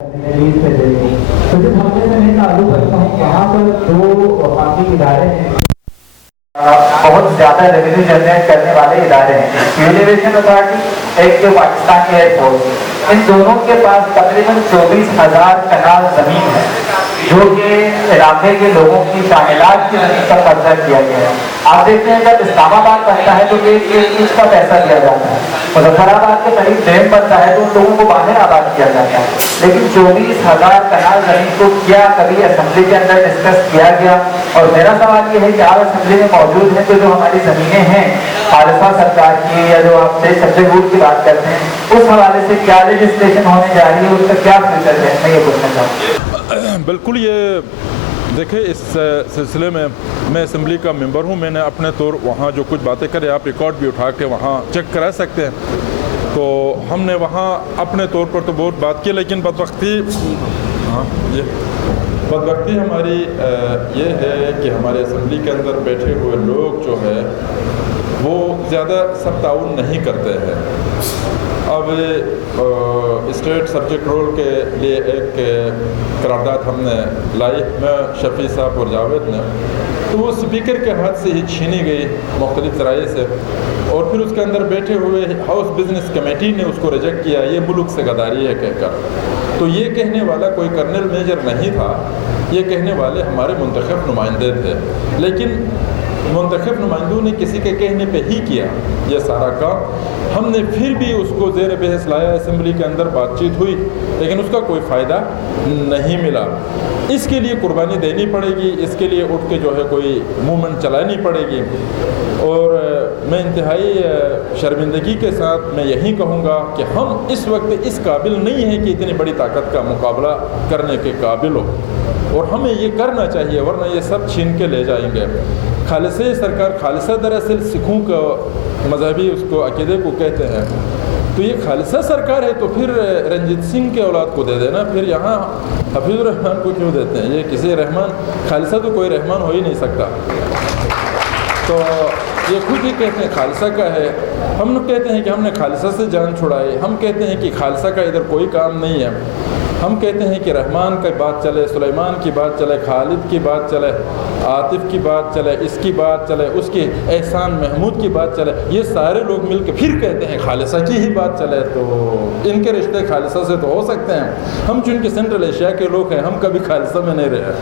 تو جس حملے سے میں تعلق رکھتا ہوں وہاں پر دو وفاقی ادارے ہیں، بہت زیادہ ریونیو جنریٹ کرنے والے ادارے ہیں، یونیورسل اتھارٹی ایک جو پاکستان کے ایئر فورس، ان دونوں کے پاس تقریباً 24,000 کنال زمین ہے جو کہ علاقے کے لوگوں کی تعمیرات کی زمین پر قبضہ کیا گیا ہے۔ آپ دیکھتے ہیں جب اسلام آباد بنتا ہے تو ایک چیز کا پیسہ دیا جاتا ہے، مظفر آباد کے قریب ڈیم بنتا ہے تو ان لوگوں کو باہر آباد کیا جاتا ہے، لیکن 24,000 کنال زمین کو کیا کبھی اسمبلی کے اندر ڈسکس کیا گیا؟ اور میرا سوال یہ ہے کہ آپ اسمبلی میں موجود ہیں تو جو ہماری زمینیں ہیں خالصہ سرکار کی یا جو آپ سے سبجیکٹ روٹ کی بات کرتے ہیں اس حوالے سے کیا لیجسلیشن ہونے جا رہی ہے، اس کا کیا فیوچر ہے، میں یہ پوچھنا چاہوں گا۔ بالکل، یہ دیکھیں اس سلسلے میں اسمبلی کا ممبر ہوں، میں نے اپنے طور وہاں جو کچھ باتیں کریں آپ ریکارڈ بھی اٹھا کے وہاں چیک کرا سکتے ہیں، تو ہم نے وہاں اپنے طور پر تو بہت بات کی، لیکن بدبختی ہماری یہ ہے کہ ہمارے اسمبلی کے اندر بیٹھے ہوئے لوگ جو ہے وہ زیادہ سب تعاون نہیں کرتے ہیں۔ اب اسٹیٹ سبجیکٹ رول کے لیے ایک قرارداد ہم نے لائی، میں شفیع صاحب اور جاوید نے، تو وہ اسپیکر کے ہاتھ سے ہی چھینی گئی مختلف ذرائع سے، اور پھر اس کے اندر بیٹھے ہوئے ہاؤس بزنس کمیٹی نے اس کو ریجیکٹ کیا، یہ ملک سے غداری ہے کہہ کر۔ تو یہ کہنے والا کوئی کرنل میجر نہیں تھا، یہ کہنے والے ہمارے منتخب نمائندے تھے، لیکن منتخب نمائندوں نے کسی کے کہنے پہ ہی کیا یہ سارا کام۔ ہم نے پھر بھی اس کو زیر بحث لایا، اسمبلی کے اندر بات چیت ہوئی، لیکن اس کا کوئی فائدہ نہیں ملا۔ اس کے لیے قربانی دینی پڑے گی، اس کے لیے اٹھ کے جو ہے کوئی موومنٹ چلانی پڑے گی، اور میں انتہائی شرمندگی کے ساتھ میں یہی کہوں گا کہ ہم اس وقت اس قابل نہیں ہیں کہ اتنی بڑی طاقت کا مقابلہ کرنے کے قابل ہو، اور ہمیں یہ کرنا چاہیے، ورنہ یہ سب چھین کے لے جائیں گے۔ خالصہ سرکار، خالصہ دراصل سکھوں کا مذہبی اس کو عقیدے کو کہتے ہیں، تو یہ خالصہ سرکار ہے تو پھر رنجیت سنگھ کے اولاد کو دے دینا، پھر یہاں حفیظ الرحمان کو کیوں دیتے ہیں؟ یہ کسی رحمان، خالصہ تو کوئی رحمان ہو ہی نہیں سکتا، تو یہ خود ہی کہتے ہیں خالصہ کا ہے۔ ہم لوگ کہتے ہیں کہ ہم نے خالصہ سے جان چھڑائی، ہم کہتے ہیں کہ خالصہ کا ادھر کوئی کام نہیں ہے، ہم کہتے ہیں کہ رحمان کی بات چلے، سلیمان کی بات چلے، خالد کی بات چلے، عاطف کی بات چلے، اس کی بات چلے، اس کی احسان محمود کی بات چلے، یہ سارے لوگ مل کے پھر کہتے ہیں خالصہ کی ہی بات چلے، تو ان کے رشتے خالصہ سے تو ہو سکتے ہیں۔ ہم چونکہ سینٹرل ایشیا کے لوگ ہیں، ہم کبھی خالصہ میں نہیں رہے۔